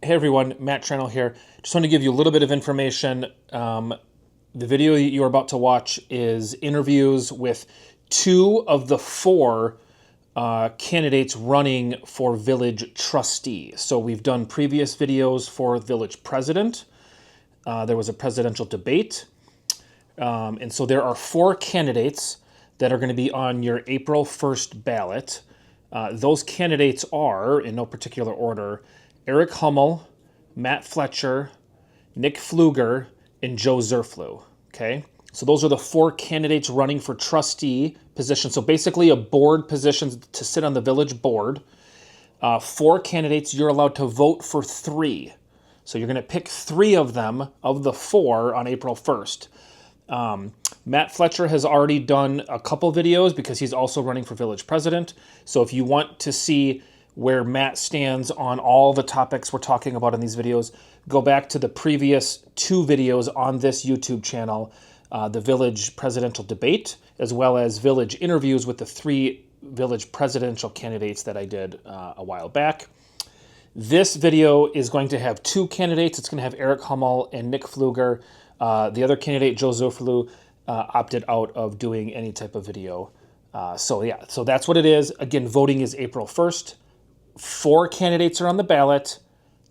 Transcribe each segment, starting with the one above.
Hey everyone, Matt Trennell here. Just want to give you a little bit of information. The video you are about to watch is interviews with two of the four candidates running for village trustee. So we've done previous videos for village president. There was a presidential debate. And so there are four candidates that are going to be on your April 1st ballot. Those candidates are, in no particular order, Eric Hummel, Matt Fletcher, Nick Flugaur, and Joe Zurfluh. Okay? So those are the four candidates running for trustee position. So basically a board position to sit on the village board. Four candidates, you're allowed to vote for three. So you're going to pick three of them, of the four, on April 1st. Matt Fletcher has already done a couple videos because he's also running for village president. So if you want to see where Matt stands on all the topics we're talking about in these videos, go back to the previous two videos on this YouTube channel, the village presidential debate, as well as village interviews with the three village presidential candidates that I did a while back. This video is going to have two candidates. It's going to have Eric Hummel and Nick Flugaur. The other candidate, Joe Zurfluh, opted out of doing any type of video. So that's what it is. Again, voting is April 1st. Four candidates are on the ballot.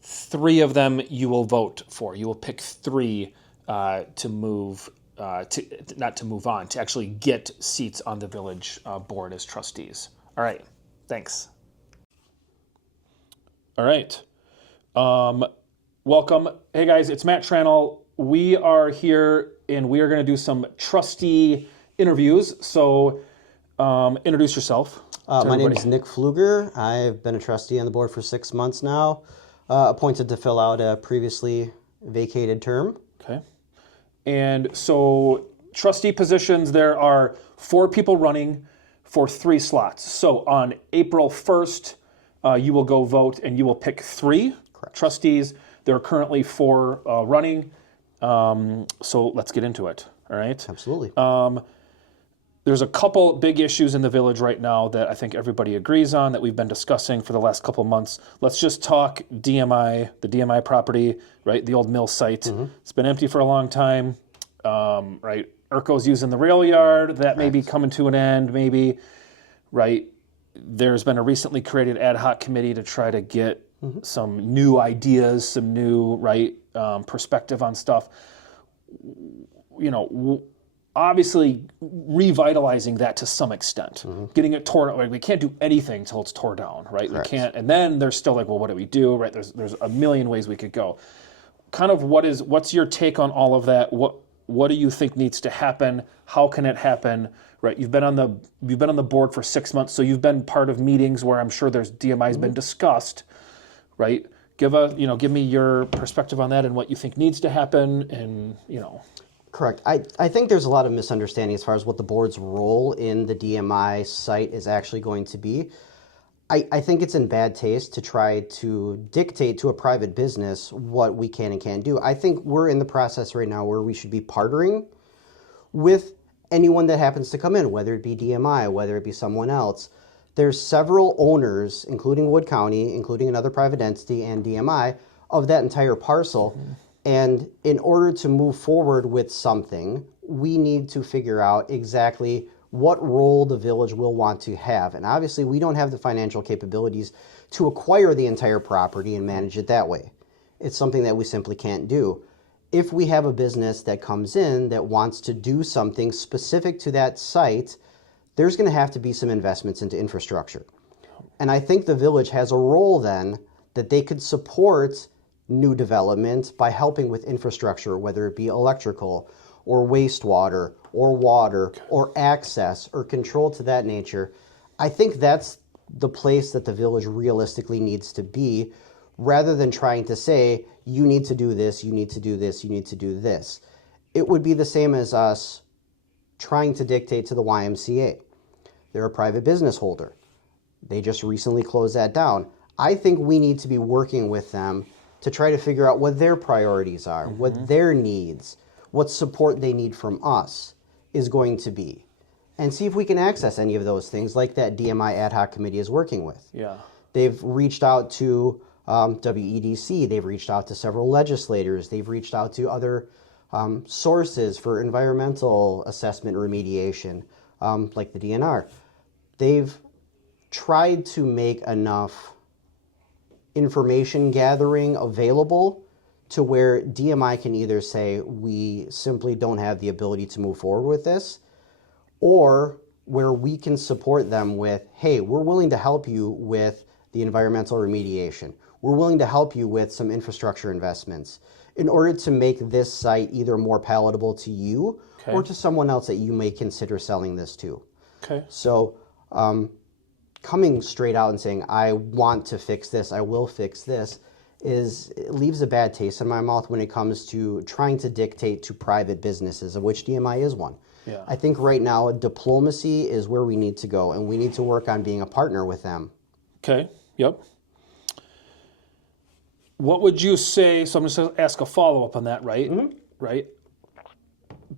Three of them you will vote for. You will pick three to move, not to move on, to actually get seats on the village board as trustees. All right, thanks. All right. Welcome. Hey guys, it's Matt Trannell. We are here and we are going to do some trustee interviews. So introduce yourself. My name is Nick Flugaur. I've been a trustee on the board for 6 months now, appointed to fill out a previously vacated term. Okay. And so trustee positions, there are four people running for three slots. So on April 1st, you will go vote and you will pick three trustees. There are currently four running. So let's get into it. All right. Absolutely. There's a couple big issues in the village right now that I think everybody agrees on that we've been discussing for the last couple months. Let's just talk DMI, the DMI property, right? The old mill site. Mm-hmm. It's been empty for a long time, right? ERCO's using the rail yard. That may be coming to an end, maybe, right? There's been a recently created ad hoc committee to try to get some new ideas, some new, right, perspective on stuff. You know, obviously revitalizing that to some extent, getting it torn out. Like, we can't do anything till it's torn down, right? Correct. We can't, and then there's still like, well, what do we do, right? There's a million ways we could go. Kind of what's your take on all of that? What do you think needs to happen? How can it happen? Right? You've been on the board for 6 months, so you've been part of meetings where I'm sure there's DMI's been discussed, right? Give me your perspective on that and what you think needs to happen, and Correct. I think there's a lot of misunderstanding as far as what the board's role in the DMI site is actually going to be. I think it's in bad taste to try to dictate to a private business what we can and can't do. I think we're in the process right now where we should be partnering with anyone that happens to come in, whether it be DMI, whether it be someone else. There's several owners, including Wood County, including another private entity and DMI, of that entire parcel. Mm-hmm. And in order to move forward with something, we need to figure out exactly what role the village will want to have. And obviously, we don't have the financial capabilities to acquire the entire property and manage it that way. It's something that we simply can't do. If we have a business that comes in that wants to do something specific to that site, there's going to have to be some investments into infrastructure. And I think the village has a role then that they could support new development by helping with infrastructure, whether it be electrical or wastewater or water or access or control to that nature. I think that's the place that the village realistically needs to be, rather than trying to say, you need to do this, you need to do this, you need to do this. It would be the same as us trying to dictate to the YMCA. They're a private business holder. They just recently closed that down. I think we need to be working with them to try to figure out what their priorities are, what their needs, what support they need from us is going to be, and see if we can access any of those things like that DMI ad hoc committee is working with. Yeah. They've reached out to WEDC, they've reached out to several legislators. They've reached out to other sources for environmental assessment remediation, like the DNR. They've tried to make enough information gathering available to where DMI can either say, we simply don't have the ability to move forward with this, or where we can support them with, hey, we're willing to help you with the environmental remediation. We're willing to help you with some infrastructure investments in order to make this site either more palatable to you or to someone else that you may consider selling this to. Okay. So coming straight out and saying, I want to fix this, I will fix this, it leaves a bad taste in my mouth when it comes to trying to dictate to private businesses, of which DMI is one. Yeah. I think right now diplomacy is where we need to go, and we need to work on being a partner with them. Okay, yep. What would you say, so I'm just going to ask a follow-up on that, right? Mm-hmm. Right?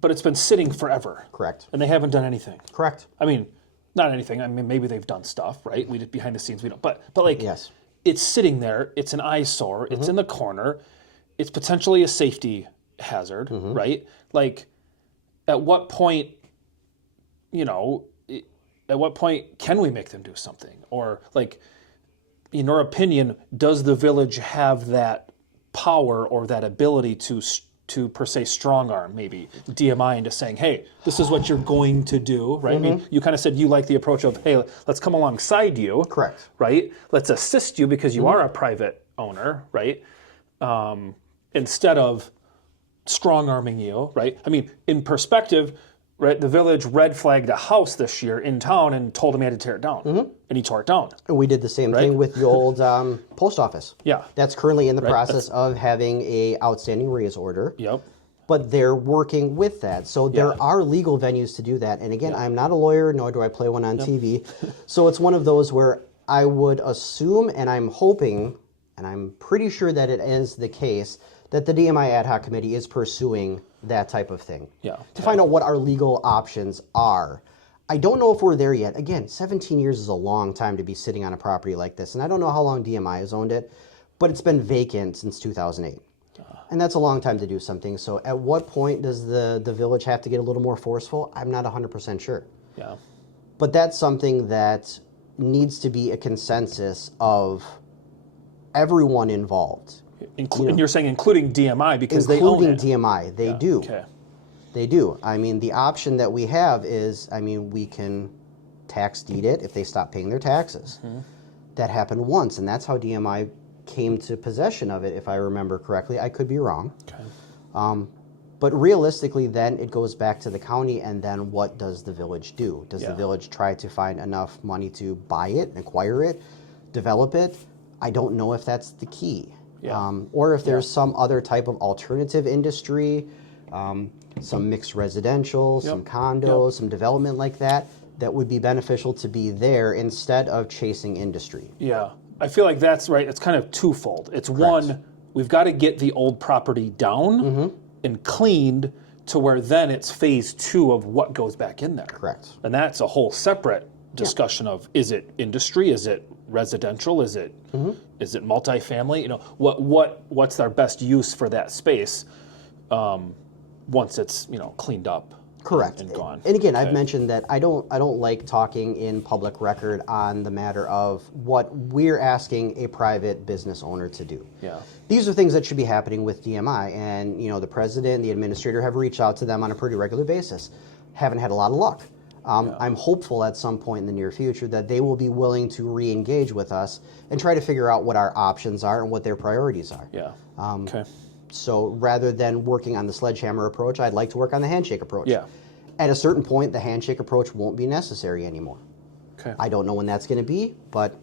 But it's been sitting forever. Correct. And they haven't done anything. Correct. I mean, not anything. I mean, maybe they've done stuff, right? We did behind the scenes, we don't. But like, yes. It's sitting there. It's an eyesore. It's in the corner. It's potentially a safety hazard, right? Like, at what point, at what point can we make them do something? Or, like, in your opinion, does the village have that power or that ability to per se strong arm maybe DMI into saying, hey, this is what you're going to do, right? I mean, you kind of said you like the approach of, hey, let's come alongside you. Correct. Right? Let's assist you because you are a private owner, right? Instead of strong arming you, right? I mean, in perspective, right, the village red flagged a house this year in town and told him he had to tear it down. And he tore it down. And we did the same thing with the old post office. Yeah. That's currently in the process of having a outstanding raise order. Yep. But they're working with that. So there are legal venues to do that. And again, I'm not a lawyer, nor do I play one on TV. So it's one of those where I would assume, and I'm hoping, and I'm pretty sure that it is the case, that the DMI ad hoc committee is pursuing that type of thing. Yeah. To find out what our legal options are. I don't know if we're there yet. Again, 17 years is a long time to be sitting on a property like this. And I don't know how long DMI has owned it, but it's been vacant since 2008. And that's a long time to do something. So at what point does the village have to get a little more forceful? I'm not 100% sure. Yeah. But that's something that needs to be a consensus of everyone involved. And you're saying including DMI because they own it. Including DMI, they do. Okay. They do. I mean, the option that we have is, we can tax deed it if they stop paying their taxes. That happened once, and that's how DMI came to possession of it, if I remember correctly. I could be wrong. Okay. But realistically, then it goes back to the county, and then what does the village do? Does the village try to find enough money to buy it, acquire it, develop it? I don't know if that's the key. Yeah. Or if there's some other type of alternative industry, some mixed residential, some condos, some development like that would be beneficial to be there instead of chasing industry. Yeah. I feel like that's right. It's kind of twofold. It's one, we've got to get the old property down and cleaned to where then it's phase 2 of what goes back in there. Correct. And that's a whole separate discussion of, is it industry? Is it residential? Is it multifamily? What's their best use for that space once it's cleaned up. Correct. And gone. And again, I've mentioned that I don't like talking in public record on the matter of what we're asking a private business owner to do. Yeah. These are things that should be happening with DMI, and the president, the administrator have reached out to them on a pretty regular basis. Haven't had a lot of luck. I'm hopeful at some point in the near future that they will be willing to re-engage with us and try to figure out what our options are and what their priorities are. Yeah. Okay. So rather than working on the sledgehammer approach, I'd like to work on the handshake approach. Yeah. At a certain point, the handshake approach won't be necessary anymore. Okay. I don't know when that's going to be, but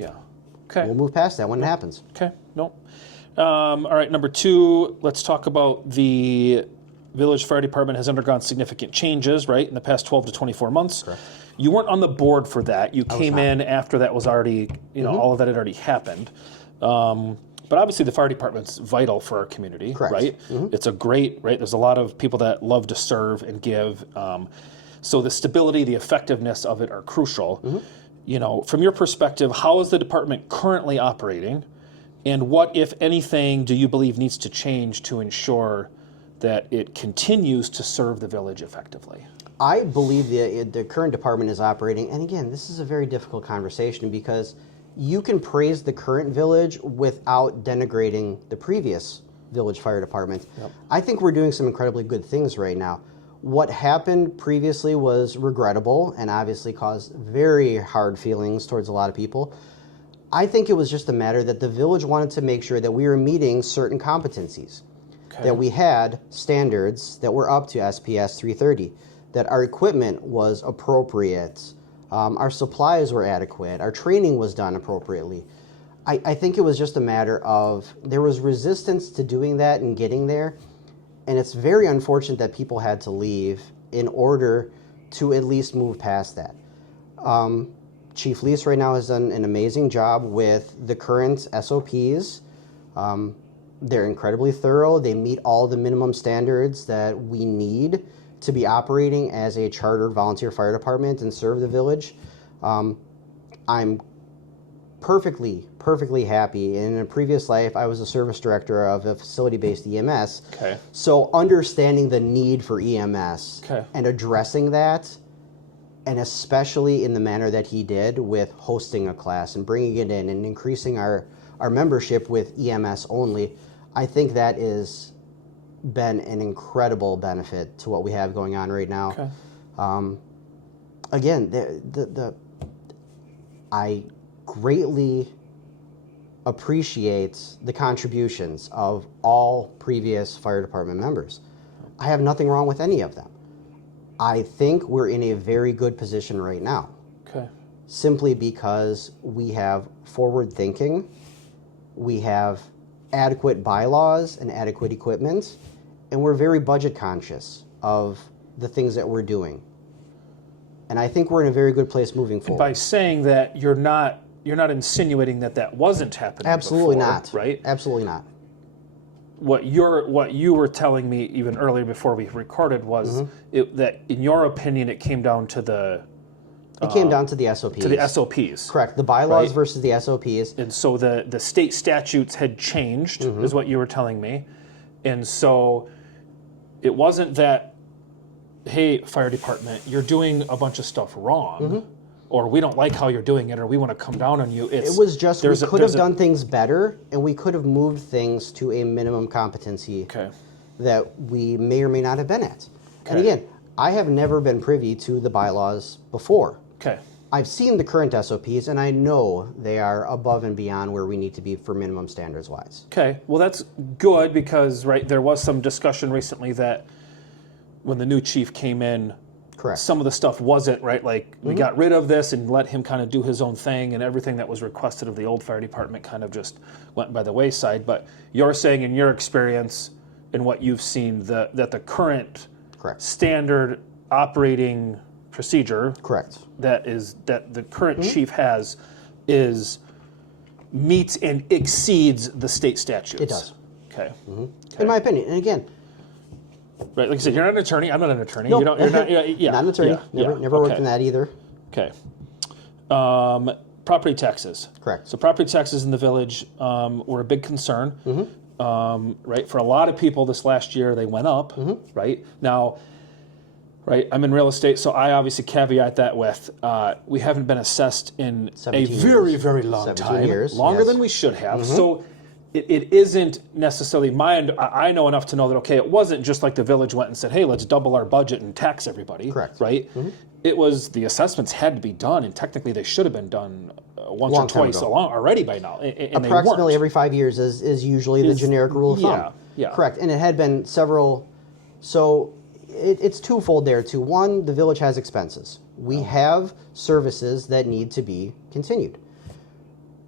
Okay. We'll move past that when it happens. Okay. Nope. All right. Number 2, let's talk about the Village Fire Department has undergone significant changes, right, in the past 12 to 24 months. Correct. You weren't on the board for that. You came in after that was already, all of that had already happened. But obviously the fire department's vital for our community, Correct. right? It's a great, right? There's a lot of people that love to serve and give. So the stability, the effectiveness of it are crucial. From your perspective, how is the department currently operating? And what, if anything, do you believe needs to change to ensure that it continues to serve the village effectively? I believe the current department is operating, and again, this is a very difficult conversation because you can praise the current village without denigrating the previous village fire department. Yep. I think we're doing some incredibly good things right now. What happened previously was regrettable and obviously caused very hard feelings towards a lot of people. I think it was just a matter that the village wanted to make sure that we were meeting certain competencies, that we had standards that were up to SPS 330, that our equipment was appropriate, our supplies were adequate, our training was done appropriately. I think it was just a matter of there was resistance to doing that and getting there, and it's very unfortunate that people had to leave in order to at least move past that. Chief Lease right now has done an amazing job with the current SOPs. They're incredibly thorough. They meet all the minimum standards that we need to be operating as a chartered volunteer fire department and serve the village. I'm perfectly happy. In a previous life, I was a service director of a facility-based EMS. Okay. So understanding the need for EMS Okay. and addressing that, and especially in the manner that he did with hosting a class and bringing it in and increasing our membership with EMS only, I think that is been an incredible benefit to what we have going on right now. Okay. Again, I greatly appreciate the contributions of all previous fire department members. I have nothing wrong with any of them. I think we're in a very good position right now. Okay. Simply because we have forward thinking, we have adequate bylaws and adequate equipment, and we're very budget conscious of the things that we're doing. And I think we're in a very good place moving forward. By saying that, you're not insinuating that wasn't happening. Absolutely before, not. Right? Absolutely not. What you were telling me even earlier before we recorded was that in your opinion it came down to the came down to the SOPs. to the SOPs. Correct. The bylaws Right. versus the SOPs. And so the state statutes had changed, is what you were telling me. And so it wasn't that, hey, fire department, you're doing a bunch of stuff wrong, or we don't like how you're doing it, or we want to come down on you. It was just we could have there's done things better, and we could have moved things to a minimum competency Okay. that we may or may not have been at. And Okay. again, I have never been privy to the bylaws before. Okay. I've seen the current SOPs, and I know they are above and beyond where we need to be for minimum standards wise. Okay. Well, that's good because, right, there was some discussion recently that when the new chief came in, Correct. some of the stuff wasn't, right? Like, we got rid of this and let him kind of do his own thing, and everything that was requested of the old fire department kind of just went by the wayside. But you're saying, in your experience and what you've seen, that the current Correct. standard operating procedure Correct. that the current chief has meets and exceeds the state statutes. It does. Okay. In my opinion. And again, Right, like I said, you're not an attorney. I'm not an attorney. nope. You're not. Yeah, not an attorney. yeah, Never worked okay. in that either. Okay. Property taxes. Correct. So property taxes in the village were a big concern. Right, for a lot of people this last year, they went up. Right now, right, I'm in real estate, so I obviously caveat that with we haven't been assessed in a 17 very, years. very long 17 time, years, longer yes. than we should have. So it isn't necessarily I know enough to know that, okay, it wasn't just like the village went and said, hey, let's double our budget and tax everybody. Correct. Right? It was, the assessments had to be done, and technically they should have been done once Long or time twice ago. already by now. And Approximately they every 5 years is usually the generic rule of thumb. Yeah. Correct. And it had been several. So it's twofold there, too. One, the village has expenses. We have services that need to be continued.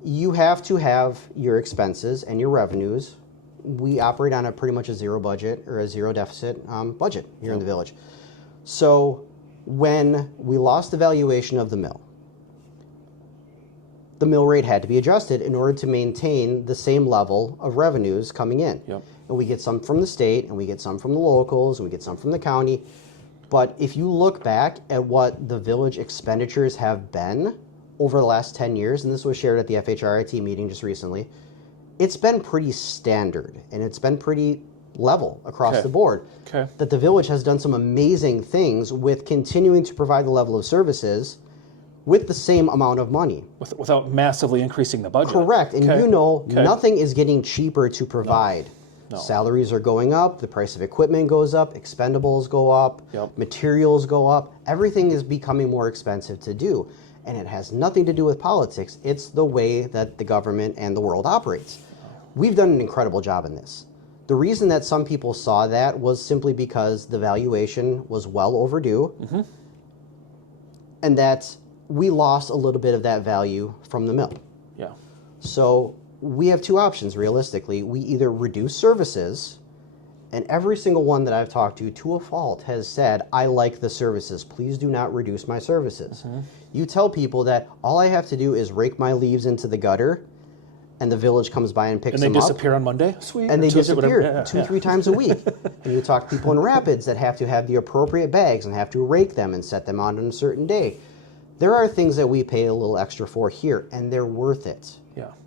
You have to have your expenses and your revenues. We operate on a pretty much a zero budget or a zero deficit budget here in the village. So when we lost the valuation of the mill rate had to be adjusted in order to maintain the same level of revenues coming in. Yep. And we get some from the state, and we get some from the locals, and we get some from the county. But if you look back at what the village expenditures have been over the last 10 years, and this was shared at the FHRIT meeting just recently, it's been pretty standard and it's been pretty level across the board. Okay. That the village has done some amazing things with continuing to provide the level of services with the same amount of money. Without massively increasing the budget. Correct. And nothing is getting cheaper to provide. No. Salaries are going up, the price of equipment goes up, expendables go up, materials go up. Everything is becoming more expensive to do. And it has nothing to do with politics. It's the way that the government and the world operates. We've done an incredible job in this. The reason that some people saw that was simply because the valuation was well overdue, and that we lost a little bit of that value from the mill. Yeah. So we have two options, realistically. We either reduce services, and every single one that I've talked to a fault, has said, I like the services. Please do not reduce my services. You tell people that all I have to do is rake my leaves into the gutter, and the village comes by and picks them up. And they disappear on Monday? Sweet. And they disappear 2-3 times a week. And you talk to people in Rapids that have to have the appropriate bags and have to rake them and set them on a certain day. There are things that we pay a little extra for here, and they're worth it,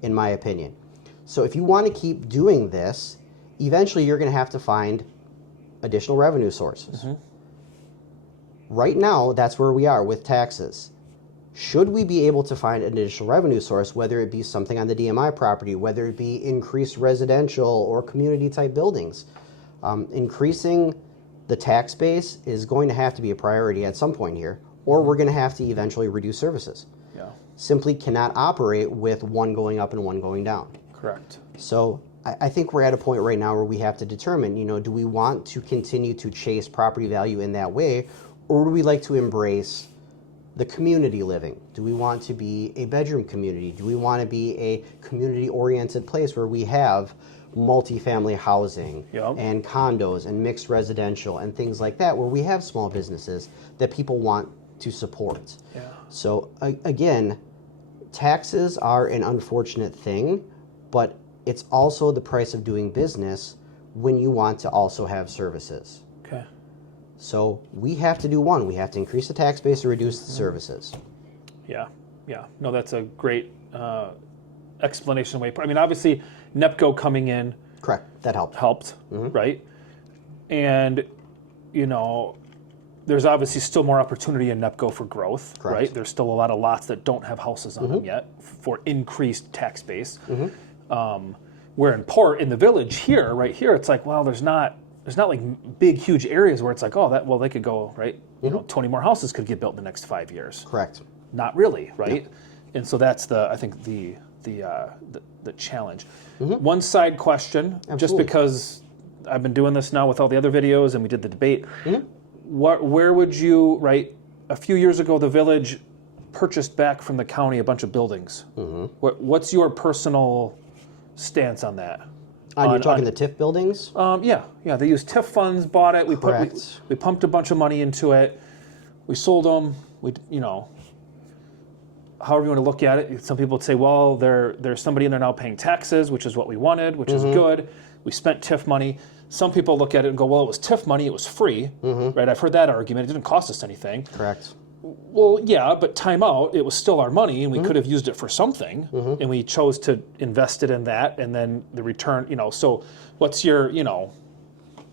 in my opinion. So if you want to keep doing this, eventually you're going to have to find additional revenue sources. Right now, that's where we are with taxes. Should we be able to find an additional revenue source, whether it be something on the DMI property, whether it be increased residential or community-type buildings, increasing the tax base is going to have to be a priority at some point here, or we're going to have to eventually reduce services. Simply cannot operate with one going up and one going down. Correct. So I think we're at a point right now where we have to determine, do we want to continue to chase property value in that way, or do we like to embrace the community living? Do we want to be a bedroom community? Do we want to be a community-oriented place where we have multifamily housing and condos and mixed residential and things like that, where we have small businesses that people want to support? So again, taxes are an unfortunate thing, but it's also the price of doing business when you want to also have services. Okay. So we have to do one. We have to increase the tax base or reduce the services. Yeah. No, that's a great explanation. I mean, obviously, NEPCO coming in. Correct. That helped. Right? And, there's obviously still more opportunity in NEPCO for growth, right? There's still a lot of lots that don't have houses on them yet for increased tax base. Where in the village here, right here, it's like, well, there's not like big, huge areas where it's like, they could go, right? 20 more houses could get built in the next 5 years. Correct. Not really, right? And so that's I think the challenge. One side question, Absolutely. just because I've been doing this now with all the other videos and we did the debate. Where would you, right? A few years ago, the village purchased back from the county a bunch of buildings. What's your personal stance on that? You're talking the TIF buildings? Yeah. They used TIF funds, bought it. We pumped a bunch of money into it. We sold them. However you want to look at it. Some people would say, well, there's somebody in there now paying taxes, which is what we wanted, which is good. We spent TIF money. Some people look at it and go, well, it was TIF money, it was free, right? I've heard that argument. It didn't cost us anything. Correct. Well, yeah, but time out, it was still our money, and we could have used it for something, and we chose to invest it in that, and then the return, so what's your,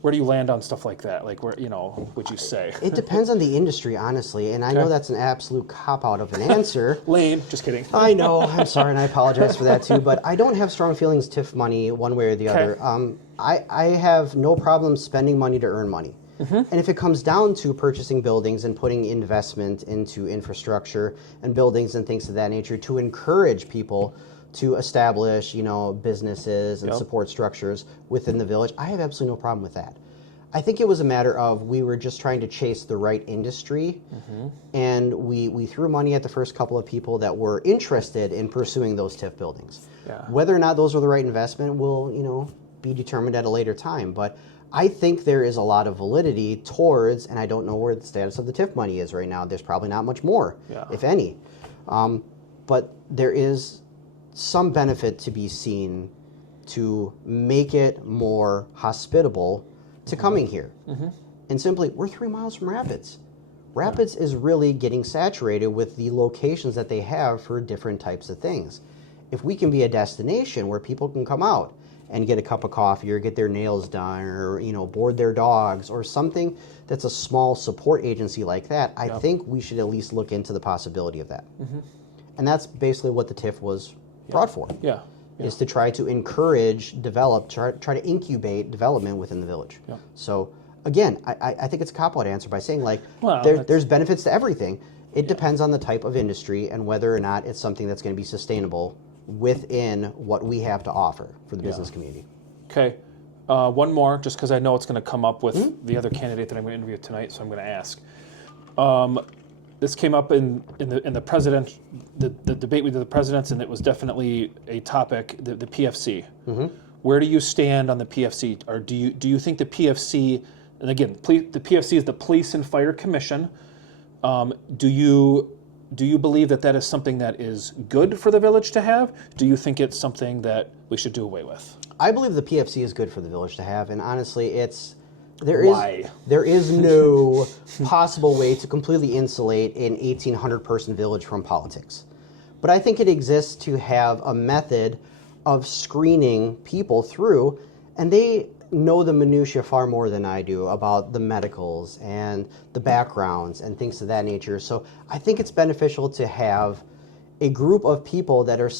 where do you land on stuff like that? Like, where, would you say? It depends on the industry, honestly, and I know that's an absolute cop-out of an answer. Lame, just kidding. I know, I'm sorry, and I apologize for that too, but I don't have strong feelings TIF money one way or the other. I have no problem spending money to earn money. And if it comes down to purchasing buildings and putting investment into infrastructure and buildings and things of that nature to encourage people to establish, businesses and support structures within the village, I have absolutely no problem with that. I think it was a matter of we were just trying to chase the right industry, and we threw money at the first couple of people that were interested in pursuing those TIF buildings. Whether or not those were the right investment will, be determined at a later time, but I think there is a lot of validity towards, and I don't know where the status of the TIF money is right now. There's probably not much more, if any. But there is some benefit to be seen to make it more hospitable to coming here. And simply, we're 3 miles from Rapids. Rapids is really getting saturated with the locations that they have for different types of things. if we can be a destination where people can come out and get a cup of coffee or get their nails done or, board their dogs or something that's a small support agency like that, I think we should at least look into the possibility of that. And that's basically what the TIF was brought for. Yeah. Is to try to encourage, try to incubate development within the village. Yeah. So again, I think it's a cop-out answer by saying Well, there's benefits to everything. It depends on the type of industry and whether or not it's something that's going to be sustainable within what we have to offer for the business community. Okay. One more, just because I know it's going to come up with the other candidate that I'm going to interview tonight, so I'm going to ask. This came up in the president, the debate with the presidents, and it was definitely a topic. The PFC. Where do you stand on the PFC? Or do you think the PFC? And again, the PFC is the Police and Fire Commission. Do you believe that is something that is good for the village to have? Do you think it's something that we should do away with? I believe the PFC is good for the village to have, and honestly, Why? There is no possible way to completely insulate an 1,800-person village from politics. But I think it exists to have a method of screening people through, and they know the minutia far more than I do about the medicals and the backgrounds and things of that nature. So I think it's beneficial to have a group of people that are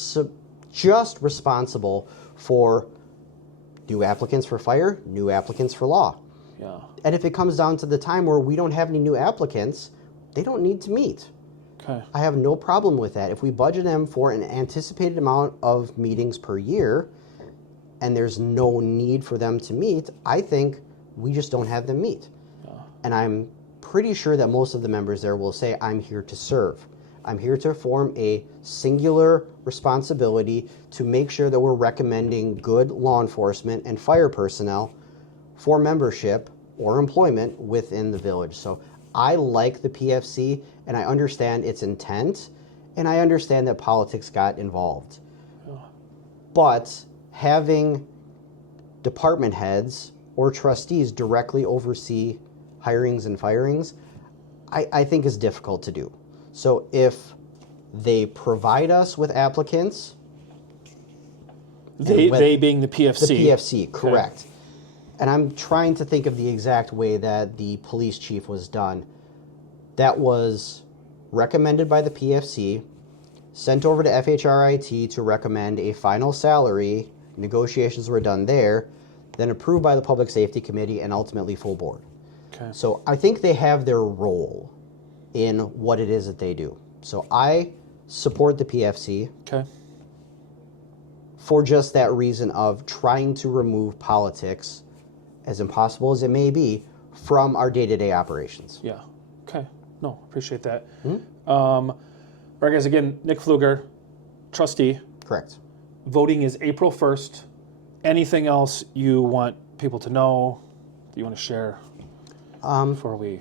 just responsible for new applicants for fire, new applicants for law. Yeah. And if it comes down to the time where we don't have any new applicants, they don't need to meet. Okay. I have no problem with that. If we budget them for an anticipated amount of meetings per year and there's no need for them to meet, I think we just don't have them meet. Yeah. And I'm pretty sure that most of the members there will say, I'm here to serve. I'm here to form a singular responsibility to make sure that we're recommending good law enforcement and fire personnel for membership or employment within the village. So I like the PFC, and I understand its intent, and I understand that politics got involved. But having department heads or trustees directly oversee hirings and firings, I think is difficult to do. So if they provide us with applicants... They being the PFC. The PFC, correct. Okay. And I'm trying to think of the exact way that the police chief was done. That was recommended by the PFC, sent over to FHRIT to recommend a final salary, negotiations were done there, then approved by the Public Safety Committee and ultimately full board. Okay. So I think they have their role in what it is that they do. So I support the PFC. Okay. For just that reason of trying to remove politics, as impossible as it may be, from our day-to-day operations. Yeah. Okay. No, appreciate that. All right, guys, again, Nick Flugaur, trustee. Correct. Voting is April 1st. Anything else you want people to know that you want to share before we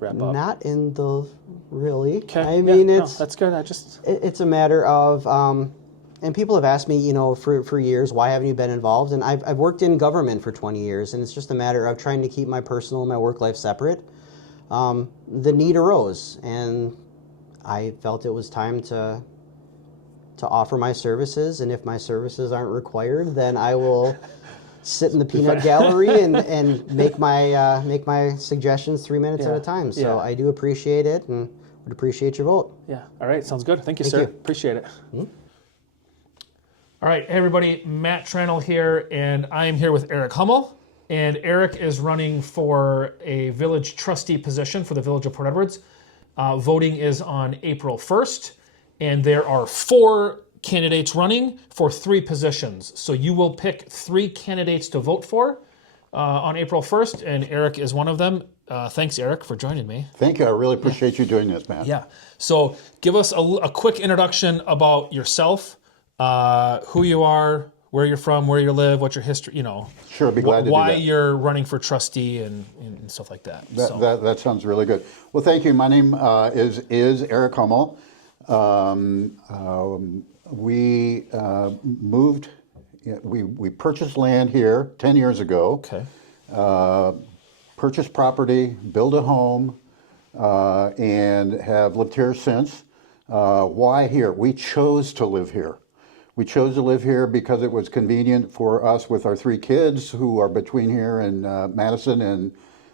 wrap up? Not in the, really. Okay. I mean, no, that's good. It's a matter of... and people have asked me, for years, why haven't you been involved? And I've worked in government for 20 years, and it's just a matter of trying to keep my personal and my work life separate. The need arose, and I felt it was time to offer my services. And if my services aren't required, then I will sit in the peanut gallery and make my suggestions 3 minutes at a time. So I do appreciate it, and would appreciate your vote. Yeah. All right. Sounds good. Thank you, sir. Appreciate it. All right, hey everybody, Matt Tranel here, and I am here with Eric Hummel. And Eric is running for a village trustee position for the Village of Port Edwards. Voting is on April 1st, and there are 4 candidates running for 3 positions. So you will pick 3 candidates to vote for on April 1st, and Eric is one of them. Thanks, Eric, for joining me. Thank you. I really appreciate you doing this, Matt. Yeah. So give us a quick introduction about yourself. Who you are, where you're from, where you live, what's your history, Sure, I'd be glad to do why that. you're running for trustee and stuff like that. That sounds really good. Well, thank you. My name is Eric Hummel. We moved, we purchased land here 10 years ago. Okay. Purchased property, built a home, and have lived here since. Why here? We chose to live here. We chose to live here because it was convenient for us with our 3 kids who are between here and Madison and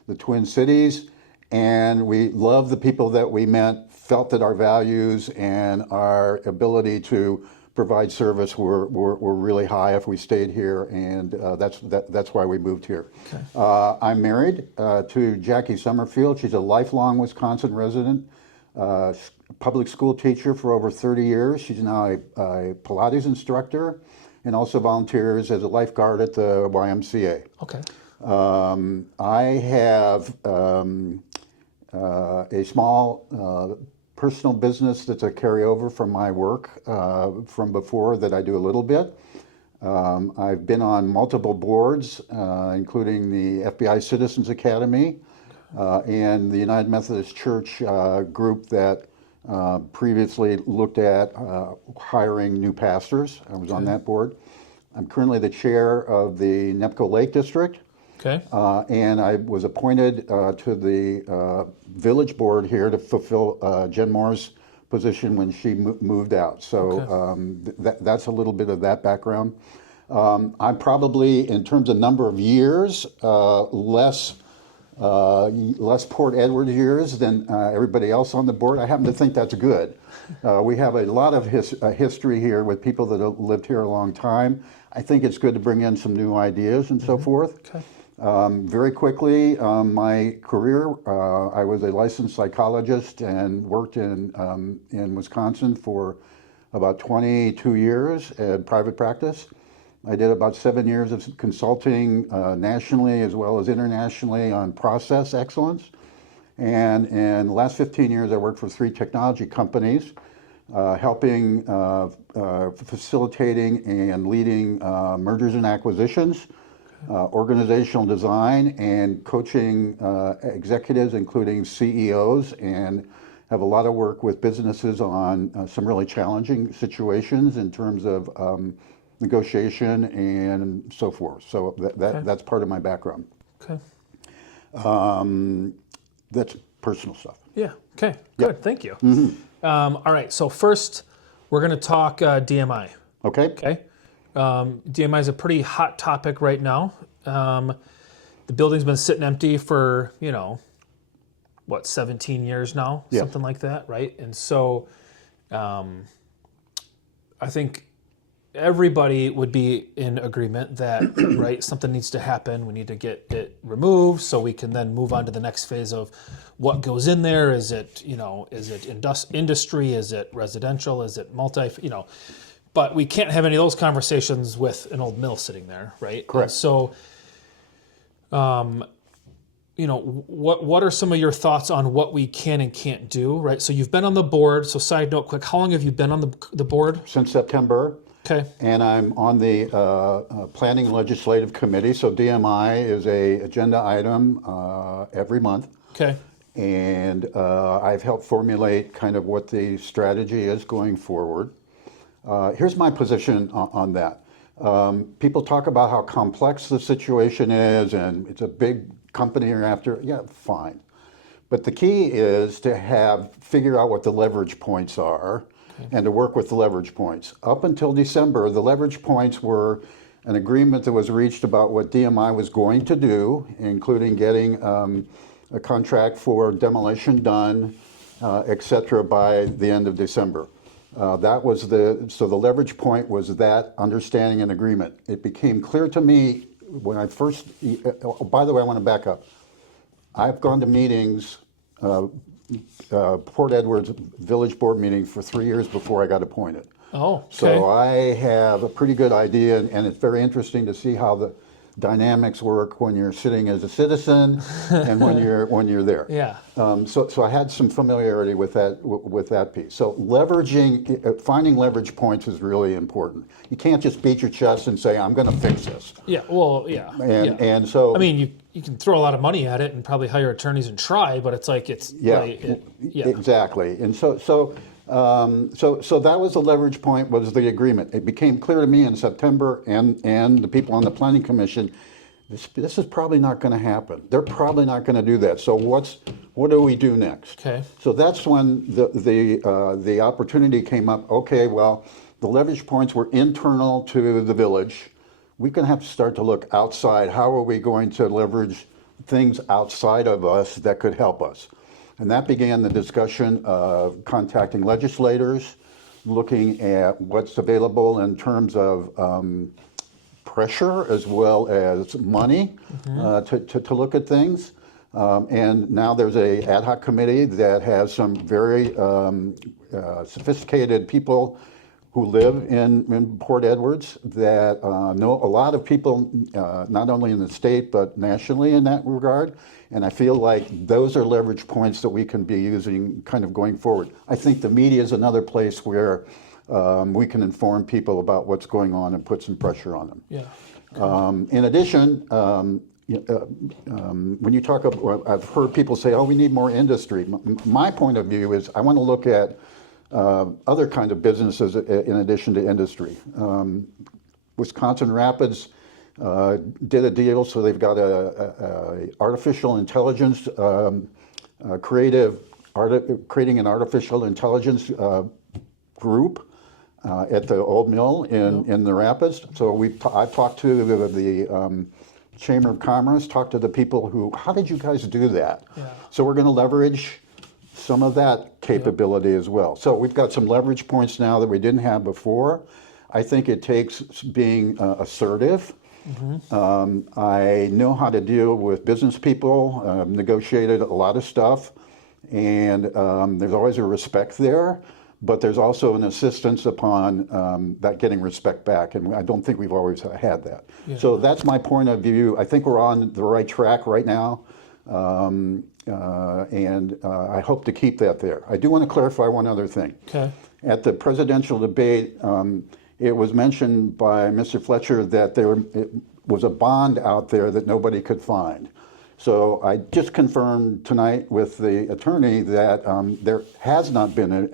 the Twin Cities. And we loved the people that we met, felt that our values and our ability to provide service were really high if we stayed here, and that's why we moved here. Okay. I'm married to Jackie Summerfield. She's a lifelong Wisconsin resident, public school teacher for over 30 years. She's now a Pilates instructor and also volunteers as a lifeguard at the YMCA. Okay. I have a small personal business that's a carryover from my work from before that I do a little bit. I've been on multiple boards, including the FBI Citizens Academy and the United Methodist Church group that previously looked at hiring new pastors. I was on that board. I'm currently the chair of the Nepco Lake District. Okay. And I was appointed to the village board here to fulfill Jen Moore's position when she moved out. So that's a little bit of that background. I'm probably, in terms of number of years, less Port Edward years than everybody else on the board. I happen to think that's good. We have a lot of history here with people that have lived here a long time. I think it's good to bring in some new ideas and so forth. Okay. Very quickly, my career, I was a licensed psychologist and worked in Wisconsin for about 22 years in private practice. I did about 7 years of consulting nationally as well as internationally on process excellence. And in the last 15 years, I worked for 3 technology companies, helping, facilitating and leading mergers and acquisitions, organizational design, and coaching executives, including CEOs, and have a lot of work with businesses on some really challenging situations in terms of negotiation and so forth. So that's part of my background. Okay. That's personal stuff. Yeah. Okay. Good. Thank you. All right. So first, we're going to talk DMI. Okay. Okay. DMI is a pretty hot topic right now. The building's been sitting empty for, 17 years now, something like that, right? And so I think everybody would be in agreement that, right, something needs to happen. We need to get it removed so we can then move on to the next phase of what goes in there. Is it, is it industry? Is it residential? Is it but we can't have any of those conversations with an old mill sitting there, right? Correct. And so, what are some of your thoughts on what we can and can't do, right? So you've been on the board. So side note, quick, how long have you been on the board? Since September. Okay. And I'm on the Planning Legislative Committee. So DMI is a agenda item every month. Okay. And I've helped formulate kind of what the strategy is going forward. Here's my position on that. People talk about how complex the situation is and it's a big company you're after. Yeah, fine. But the key is to figure out what the leverage points are and to work with the leverage points. Up until December, the leverage points were an agreement that was reached about what DMI was going to do, including getting a contract for demolition done, et cetera, by the end of December. So the leverage point was that understanding and agreement. It became clear to me when I first, by the way, I want to back up. I've gone to meetings, Port Edwards Village Board meeting for 3 years before I got appointed. Oh, okay. So I have a pretty good idea, and it's very interesting to see how the dynamics work when you're sitting as a citizen and when you're there. Yeah. So I had some familiarity with that piece. So finding leverage points is really important. You can't just beat your chest and say, I'm going to fix this. Yeah. Well, yeah. And so I mean, you can throw a lot of money at it and probably hire attorneys and try, but it's like exactly. And so that was the leverage point, was the agreement. It became clear to me in September and the people on the Planning Commission, this is probably not going to happen. They're probably not going to do that. So what do we do next? Okay. So that's when the opportunity came up. Okay, well, the leverage points were internal to the village, we're going to have to start to look outside. How are we going to leverage things outside of us that could help us? And that began the discussion of contacting legislators, looking at what's available in terms of pressure as well as money to look at things. And now there's a ad hoc committee that has some very sophisticated people who live in Port Edwards that know a lot of people, not only in the state, but nationally in that regard. And I feel like those are leverage points that we can be using kind of going forward. I think the media is another place where we can inform people about what's going on and put some pressure on them. Yeah. In addition, when you talk about, I've heard people say, oh, we need more industry. My point of view is I want to look at other kind of businesses in addition to industry. Wisconsin Rapids did a deal, so they've got a artificial intelligence, creating an artificial intelligence group at the old mill in the Rapids. So I've talked to the Chamber of Commerce, talked to the people who, how did you guys do that? Yeah. So we're going to leverage some of that capability as well. So we've got some leverage points now that we didn't have before. I think it takes being assertive. I know how to deal with business people, negotiated a lot of stuff, and there's always a respect there, but there's also an insistence upon that getting respect back, and I don't think we've always had that. Yeah. So that's my point of view. I think we're on the right track right now. And I hope to keep that there. I do want to clarify one other thing. Okay. At the presidential debate, it was mentioned by Mr. Fletcher that there was a bond out there that nobody could find. So I just confirmed tonight with the attorney that there has not been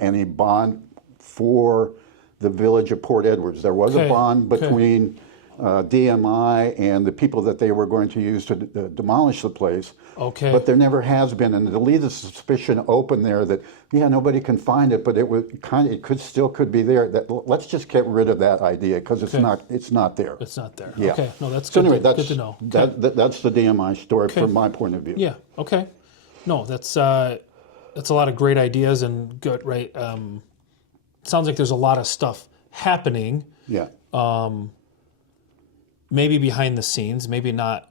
any bond for the village of Port Edwards. There was a bond between DMI and the people that they were going to use to demolish the place. Okay. But there never has been, and to leave the suspicion open there that nobody can find it, but it could be there. Let's just get rid of that idea because it's not there. It's not there. Yeah. Okay. No, that's so good. Anyway, Good to know. That's the DMI story from my point of view. Yeah. Okay. No, that's a lot of great ideas and good. Right. Sounds like there's a lot of stuff happening. Yeah. Maybe behind the scenes, maybe not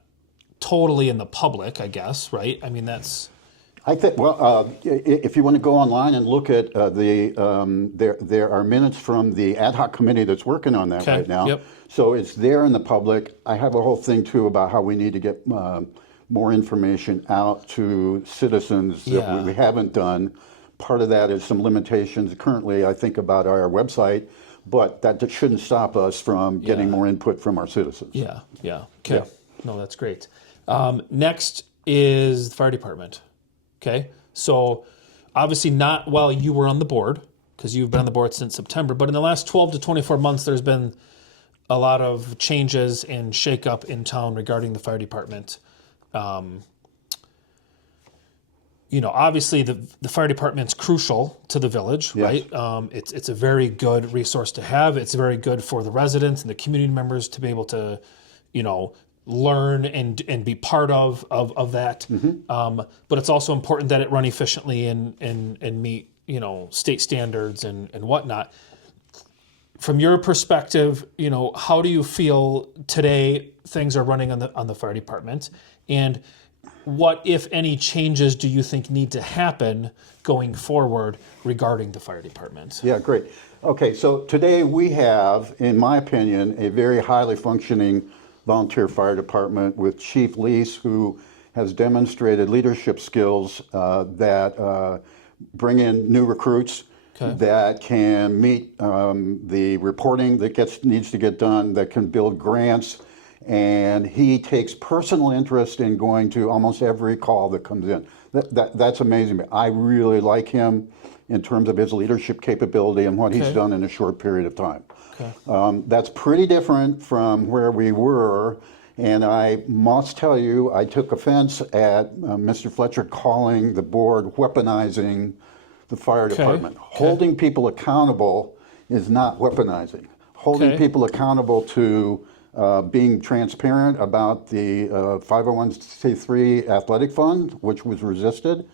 totally in the public, I guess, right? I mean, that's... I think, if you want to go online and look at there are minutes from the ad hoc committee that's working on that right now. Yep. So it's there in the public. I have a whole thing, too, about how we need to get more information out to citizens that we haven't done. Part of that is some limitations currently, I think, about our website. But that shouldn't stop us from getting more input from our citizens. Yeah. Okay. Yeah. No, that's great. Next is the fire department. Okay. So obviously not while you were on the board, because you've been on the board since September, but in the last 12 to 24 months, there's been a lot of changes and shakeup in town regarding the fire department. Obviously the fire department's crucial to the village, right? It's a very good resource to have. It's very good for the residents and the community members to be able to, learn and be part of that. But it's also important that it run efficiently and meet, state standards and whatnot. From your perspective, how do you feel today things are running on the fire department? And what, if any, changes do you think need to happen going forward regarding the fire department? Yeah, great. Okay, so today we have, in my opinion, a very highly functioning volunteer fire department with Chief Lease, who has demonstrated leadership skills that bring in new recruits that can meet the reporting that needs to get done, that can build grants. And he takes personal interest in going to almost every call that comes in. That's amazing. I really like him in terms of his leadership capability and what he's done in a short period of time. That's pretty different from where we were. And I must tell you, I took offense at Mr. Fletcher calling the board weaponizing the fire department. Holding people accountable is not weaponizing. Holding Okay. people accountable to being transparent about the 501c3 athletic fund, which was resisted,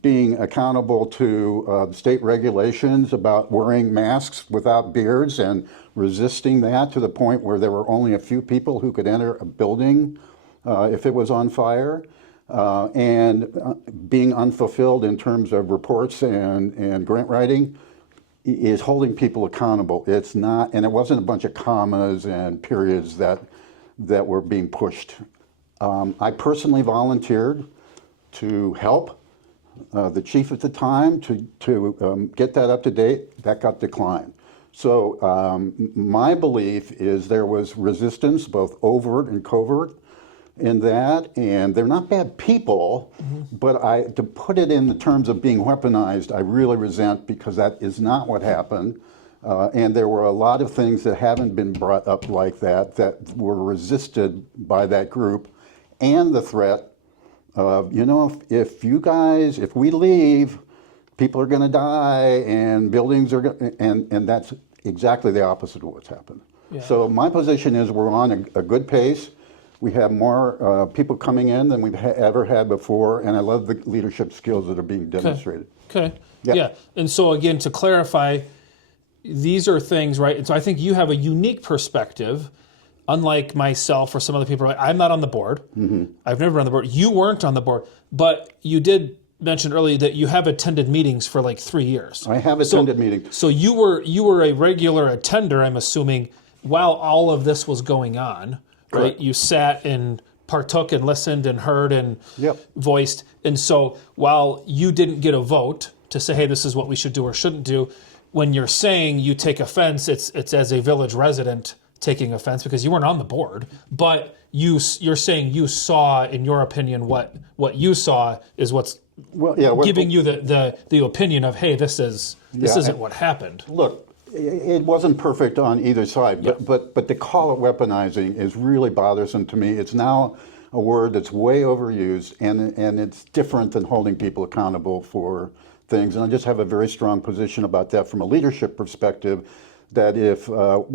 being accountable to state regulations about wearing masks without beards and resisting that to the point where there were only a few people who could enter a building if it was on fire, and being unfulfilled in terms of reports and grant writing is holding people accountable. It's not, and it wasn't a bunch of commas and periods that were being pushed. I personally volunteered to help the chief at the time to get that up to date. That got declined. So my belief is there was resistance, both overt and covert, in that, and they're not bad people, but to put it in the terms of being weaponized, I really resent, because that is not what happened. And there were a lot of things that haven't been brought up like that were resisted by that group, and the threat of, if we leave, people are going to die, and buildings are going, and that's exactly the opposite of what's happened. Yeah. So my position is we're on a good pace. We have more people coming in than we've ever had before, and I love the leadership skills that are being demonstrated. Okay. Yeah. Yeah. And so again, to clarify, these are things, right? And so I think you have a unique perspective, unlike myself or some other people. Right? I'm not on the board. I've never been on the board. You weren't on the board, but you did mention earlier that you have attended meetings for like 3 years. I have attended meetings. So you were a regular attender, I'm assuming, while all of this was going on, right? Correct. You sat and partook and listened and heard and Yep. voiced. And so while you didn't get a vote to say, hey, this is what we should do or shouldn't do, when you're saying you take offense, it's as a village resident taking offense, because you weren't on the board, but you're saying you saw, in your opinion, what you saw is what's giving you the opinion of, hey, this isn't what happened. Look, it wasn't perfect on either side, but to call it weaponizing is really bothersome to me. It's now a word that's way overused, and it's different than holding people accountable for things. And I just have a very strong position about that from a leadership perspective, that if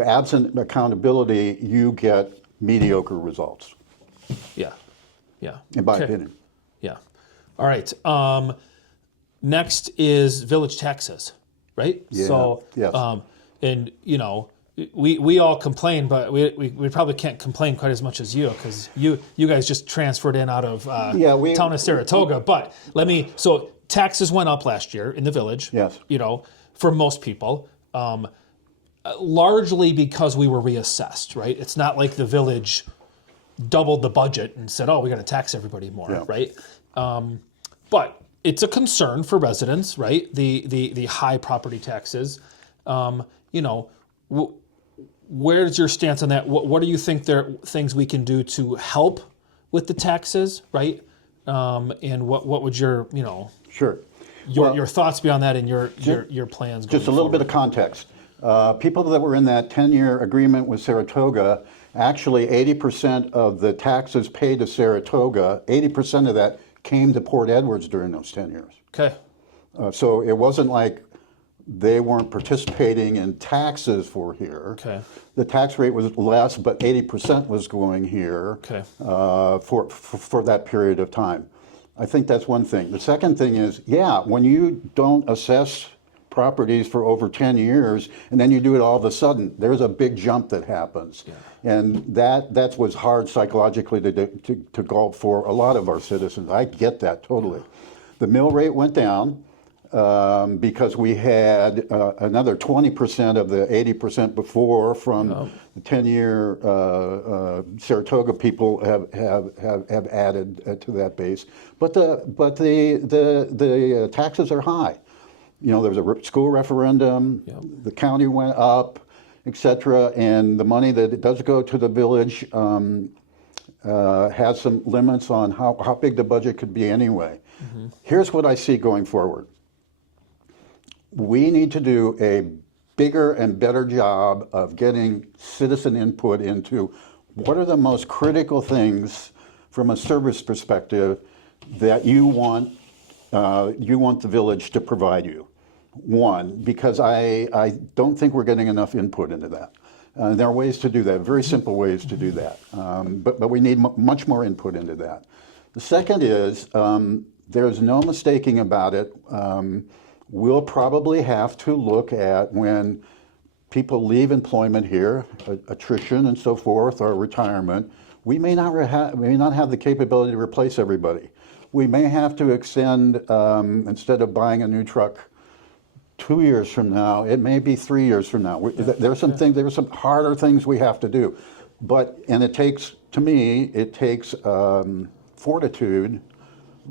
absent accountability, you get mediocre results. Yeah. Yeah. In my opinion. Yeah. All right. Next is village taxes, right? Yeah. So, Yes. and we all complain, but we probably can't complain quite as much as you, because you guys just transferred in out of town of Saratoga. But so taxes went up last year in the village. Yes. For most people, largely because we were reassessed, right? It's not like the village doubled the budget and said, oh, we got to tax everybody more, right? But it's a concern for residents, right? The high property taxes. Where's your stance on that? What do you think there are things we can do to help with the taxes, right? And what would your Sure. your thoughts be on that, and your plans going Just a little bit of context. People that were in that 10-year agreement with Saratoga, actually 80% of the taxes paid to Saratoga, 80% of that came to Port Edwards during those 10 years. Okay. So it wasn't like they weren't participating in taxes for here. Okay. The tax rate was less, but 80% was going here for that period of time. I think that's one thing. The second thing is, when you don't assess properties for over 10 years, and then you do it all of a sudden, there's a big jump that happens. Yeah. And that was hard psychologically to go for a lot of our citizens. I get that totally. The mill rate went down because we had another 20% of the 80% before from the 10-year Saratoga people have added to that base. But the taxes are high. There was a school referendum, the county went up, etc., and the money that it does go to the village has some limits on how big the budget could be anyway. Mm-hmm. Here's what I see going forward. We need to do a bigger and better job of getting citizen input into what are the most critical things from a service perspective that you want the village to provide you. One, because I don't think we're getting enough input into that. There are ways to do that, very simple ways to do that, but we need much more input into that. The second is, there's no mistaking about it, we'll probably have to look at when people leave employment here, attrition and so forth, or retirement, we may not have the capability to replace everybody. We may have to extend, instead of buying a new truck 2 years from now, it may be 3 years from now. There's some things, there's some harder things we have to do. And it takes, to me, it takes fortitude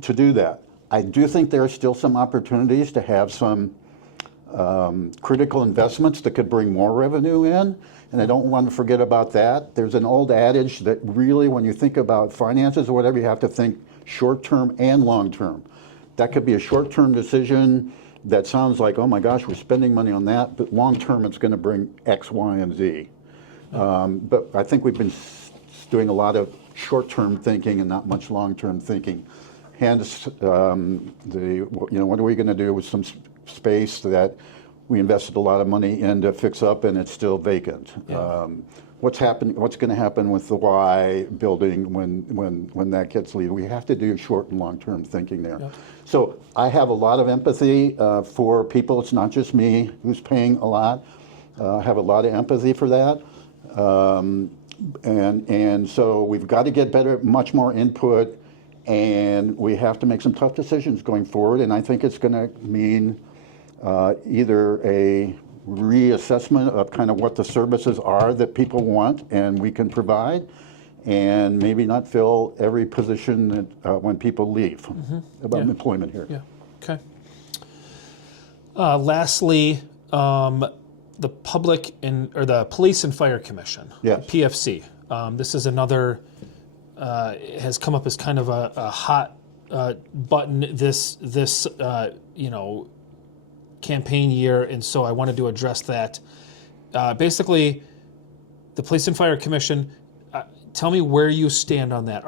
to do that. I do think there are still some opportunities to have some critical investments that could bring more revenue in, and I don't want to forget about that. There's an old adage that really, when you think about finances or whatever, you have to think short-term and long-term. That could be a short-term decision that sounds like, oh my gosh, we're spending money on that, but long-term it's going to bring X, Y, and Z. But I think we've been doing a lot of short-term thinking and not much long-term thinking. Hence, what are we going to do with some space that we invested a lot of money in to fix up and it's still vacant? Yeah. What's going to happen with the Y building when that gets leased? We have to do short and long-term thinking there. Yep. So I have a lot of empathy for people. It's not just me who's paying a lot. I have a lot of empathy for that. And so we've got to get much more input, and we have to make some tough decisions going forward. And I think it's going to mean either a reassessment of kind of what the services are that people want and we can provide, and maybe not fill every position that when people leave about employment here. Yeah. Okay. Lastly, the the Police and Fire Commission, yes. PFC. This is another has come up as kind of a hot button this campaign year, and so I wanted to address that. Basically, the Police and Fire Commission, tell me where you stand on that.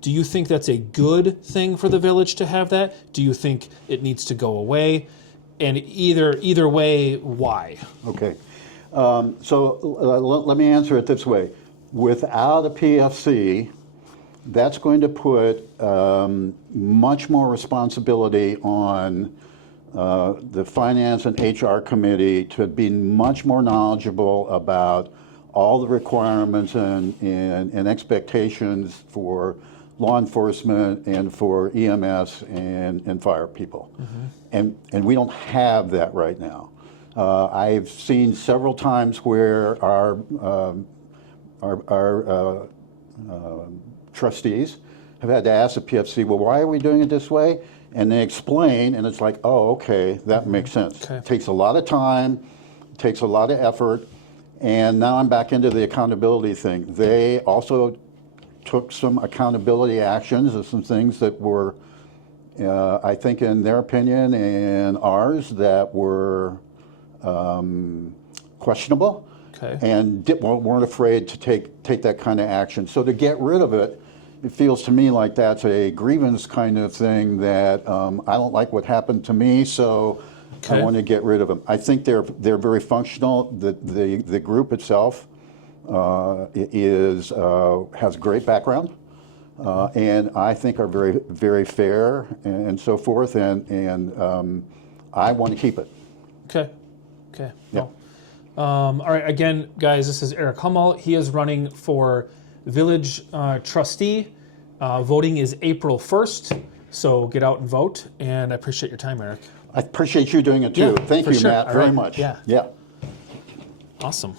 Do you think that's a good thing for the village to have that? Do you think it needs to go away? And either way, why? Okay. So let me answer it this way. Without a PFC, that's going to put much more responsibility on the Finance and HR Committee to be much more knowledgeable about all the requirements and expectations for law enforcement and for EMS and fire people. And we don't have that right now. I've seen several times where our trustees have had to ask the PFC, well, why are we doing it this way? And they explain, and it's like, oh, okay, that makes sense. Okay. It takes a lot of time, it takes a lot of effort, and now I'm back into the accountability thing. They also took some accountability actions of some things that were, I think in their opinion and ours, that were questionable, and weren't afraid to take that kind of action. So to get rid of it, it feels to me like that's a grievance kind of thing that I don't like what happened to me, so I want to get rid of them. I think they're very functional. The group itself has great background, and I think are very, very fair and so forth, and I want to keep it. Okay. Yeah. All right. Again, guys, this is Eric Hummel. He is running for Village Trustee. Voting is April 1st, so get out and vote. And I appreciate your time, Eric. I appreciate you doing it too. Yeah, Thank you, sure. Matt, very much. Yeah. Yeah. Awesome.